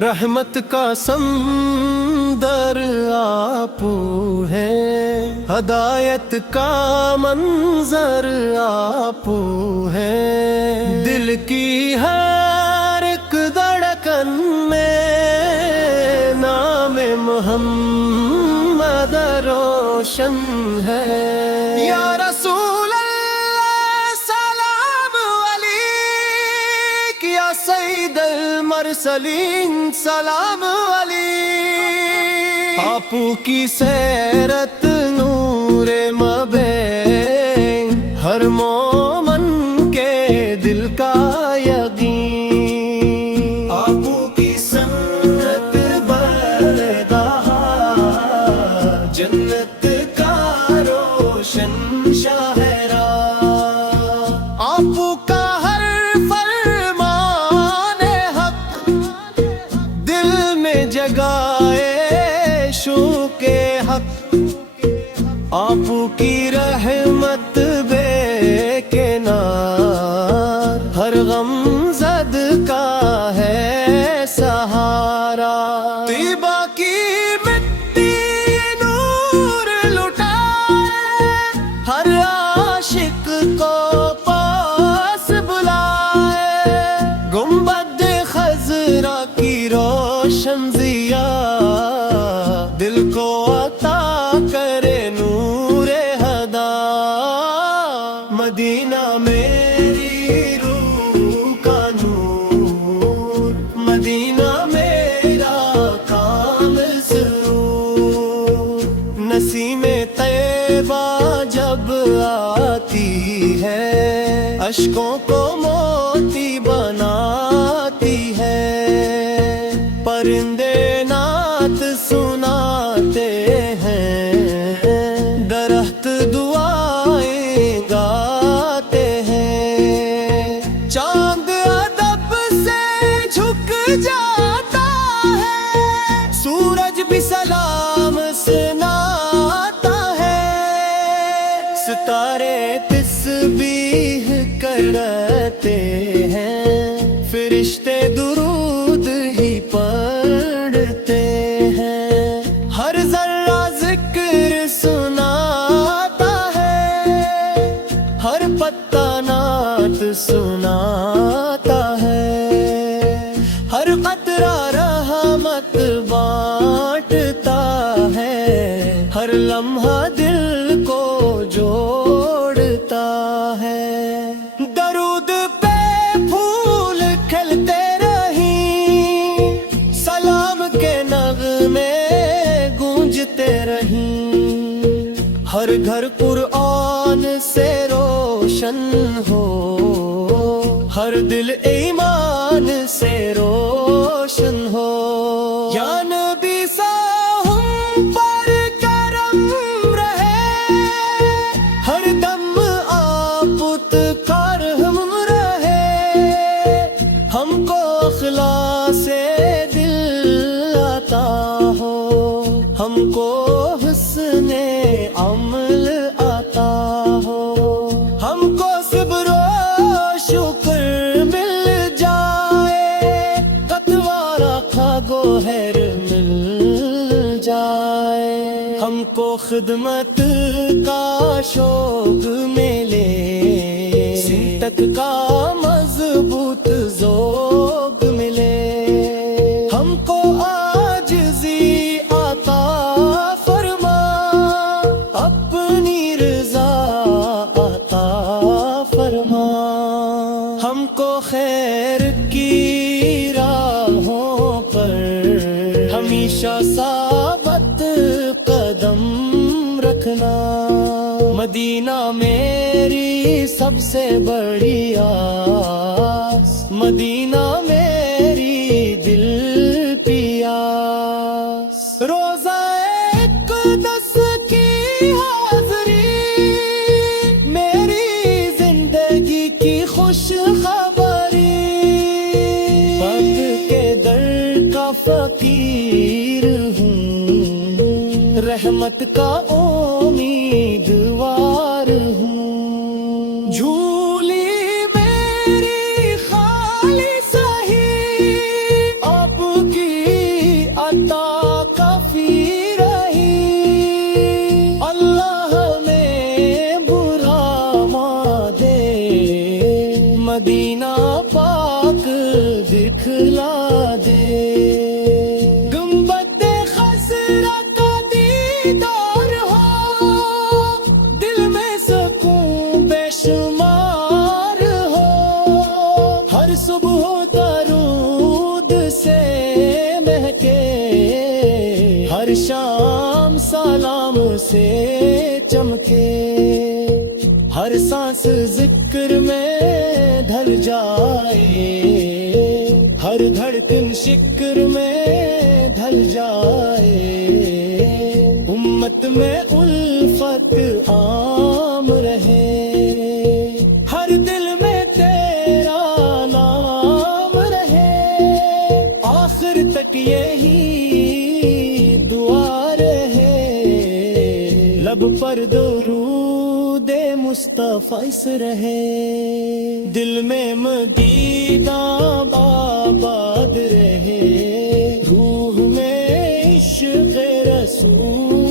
رحمت کا سمندر آپ ہے، ہدایت کا منظر آپ ہے، دل کی ہر ایک دھڑکن میں نام محمد روشن ہے۔ یا رسول اللہ سلام علیک، یا سید المرسلین سلام علیک، آپ کی سیرت نور مبین، ہر مومن کے دل کا یقین، آپ کی سنت بردہا جنت کا روشن شاہراہ، آپ کا ہر فرمان حق دل میں جگائے شوق حق، آپ کی رحمت بے کنار، ہر غم زد کا ہے سہارا، طیبہ کی مٹی نور لٹائے، ہر عاشق کو پاس بلائے، گنبد خضرا کی روشن ضیا، دل کو عطا کرے نور ہدا، مدینہ میری روح کا نور، مدینہ میرا کامل سرور، نسیم طیبہ جب آتی ہے اشکوں کو موتی بناتی ہے، پرندے نعت سناتے ہیں، درخت دعائیں گاتے ہیں، چاند ادب سے جھک جاتا ہے، سورج بھی سلام سناتا ہے، ستارے تسبیح کرتے ہیں، فرشتے درود ہی پڑھتے ہیں، ہر ذرہ ذکر سناتا ہے، ہر پتا نعت سناتا ہے، ہر قطرہ رحمت بانٹتا ہے، ہر لمحہ دل کو جوڑتا ہے، درود پہ پھول کھلتے رہیں، سلام کے نغمے گونجتے رہیں، ہر گھر قرآن سے روشن ہو، ہر دل ایمان سے روشن ہو، یا نبی ہم پر کرم رہے، ہر دم آپ کرم رہے، ہم کو اخلاص سے دل عطا ہو، ہم کو حسن عمل عطا ہو، ہم کو صبر و شکر مل جائے، قطوارہ کا گوہر مل جائے، ہم کو خدمت کا شوق ملے، صدق کا مضبوط ذوق ملے، ہم کو عاجزی عطا فرما، اپنی رضا عطا فرما، ہم کو خیر کی راہوں پر ہمیشہ ثابت قدم رکھنا، مدینہ میری سب سے بڑی آس، مدینہ میری دل کی آس، روزہ اقدس کی حاضری، میری زندگی کی خوش خبری، پاک کے در کا فقیر ہوں، رحمت کا امیدوار ہوں جھولی میری خالی سہی آپ کی عطا کافی رہی اللہ میں برا ماں دے مدینہ پاک دکھلا دے گنبد خضرا کا دیدار ہو دل میں سکون بے شمار ہو ہر صبح درود سے مہکے ہر شام سلام سے چمکے ہر سانس ذکر میں ڈھل جائے ہر دھڑکن شکر میں ڈھل جائے امت میں الفت عام رہے ہر دل میں تیرا نام رہے آخر تک یہی دعا رہے لب پر درود مصطفیٰ رہے دل میں مدینہ آباد رہے روح میں عشق رسول